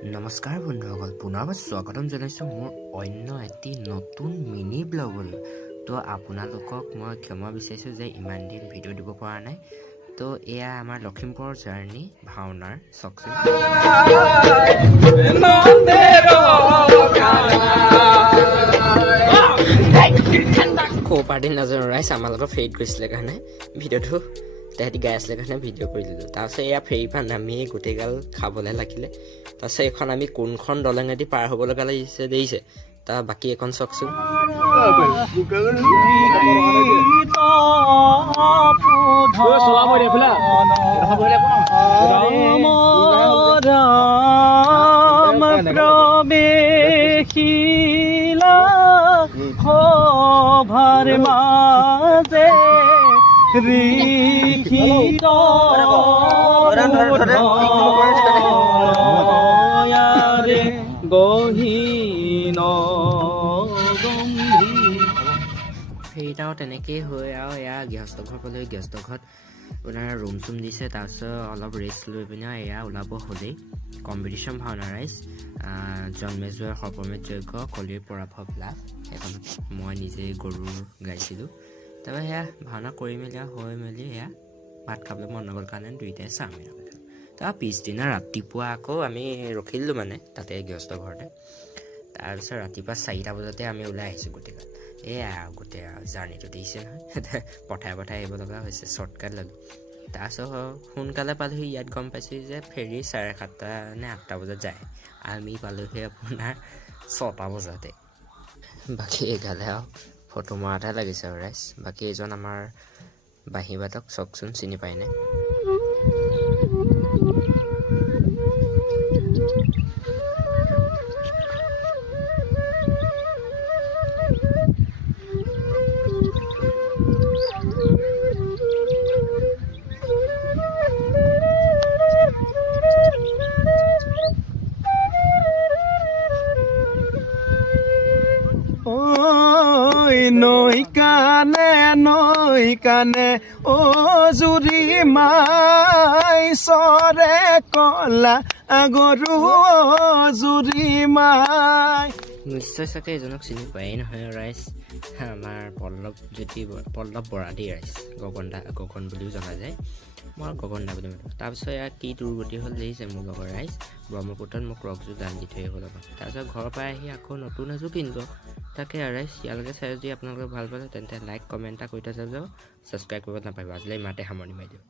নমস্কাৰ বন্ধুসকল, পুনৰবাৰ স্বাগতম জনাইছোঁ মোৰ অন্য এটি নতুন মিনি ব্লগলৈ। তো আপোনালোকক মই ক্ষমা বিচাৰিছোঁ যে ইমান দিন ভিডিঅ' দিব পৰা নাই। তো এয়া আমাৰ লখিমপুৰৰ জাৰ্ণি ভাওনাৰ চাওকচোন। ক'পাৰ্টি নাজানো ৰাইজ আমাৰ লগত ফেৰিত গৈছিলে কাৰণে ভিডিঅ'টো তাহাঁতি গাই আছিলে কাৰণে ভিডিঅ' কৰি দিলোঁ। তাৰপিছত এয়া ফেৰীৰ পৰা নামি গোটেইগাল খাবলৈ লাগিলে। তাৰপিছত এইখন আমি কোনখন দলেঙেদি পাৰ হ'ব লগা লাগিছে দেখিছে। তাৰ বাকী এখন চাওকচোন। ফেৰীত তেনেকেই হৈ আৰু এয়া গৃহস্থ ঘৰ পালেহি। গৃহস্থ ঘৰত আপোনাৰ ৰুম চুম দিছে। তাৰপিছত অলপ ৰেষ্ট লৈ পিনে এয়া ওলাব হ'লেই কম্পিটিশ্যন ভাওনা ৰাইজ জন্মেজয় সৰ্বমেধ যজ্ঞ কলিৰ পৰাভৱ লাভ। সেইখন মই নিজে গৰুৰ গাইছিলোঁ। তাৰপৰা সেয়া ভাওনা কৰি মেলি হৈ মেলি সেয়া ভাত খাবলৈ মন নগ'ল কাৰণে দুইটাই চাওমিন খালোঁ। তাৰপৰা পিছদিনা ৰাতিপুৱা আকৌ আমি ৰখিলোঁ মানে তাতে গৃহস্থ ঘৰতে। তাৰপিছত ৰাতিপুৱা 4টা বজাতে আমি ওলাই আহিছোঁ গোটেইগাল। এয়া গোটেই জাৰ্ণিটো দেখিছে নহয়, পঠাই আহিব লগা হৈছে, শ্বৰ্টকাট ল'লোঁ। তাৰপিছত সোনকালে পালোহি। ইয়াত গম পাইছোঁ যে ফেৰী 7:30 নে 8টা বজাত যায়। আমি পালোহি আপোনাৰ 6টা বজাতে। বাকী এইগালে আৰু ফটো মৰাতহে লাগিছে আৰু ৰাইজ। বাকী এইজন আমাৰ বাঁহী বাদক চাওকচোন, চিনি পায়নে? নৈ কানে অ জুৰি মাই চৰে কলা গৰু জুৰি মাই। নিশ্চয় চাগে এজনক চিনি পায়েই নহয় ৰাইজ, আমাৰ পল্লৱ বৰাদী ৰাইজ। গগন বুলিও জনা যায়, মই গগন দা বুলি মাতো। তাৰপিছত ইয়াত কি দুৰ্গতি হ'ল দেখিছে মোৰ লগৰ ৰাইজ। ব্ৰহ্মপুত্ৰত মোক ৰকযোৰ দান দি থৈ আহিব লগা। তাৰপিছত ঘৰৰ পৰা আহি আকৌ নতুন এযোৰ কিনিলোঁ। তাকে ৰাইজ, ইয়ালৈকে চাই যদি আপোনালোকে ভাল পালে তেন্তে লাইক কমেণ্ট এটা কৰি থৈ যাব, ছাবস্ক্ৰাইব কৰিব নাপাহৰিব। আজিলৈ ইমানতে সামৰণি মাৰি দিওঁ।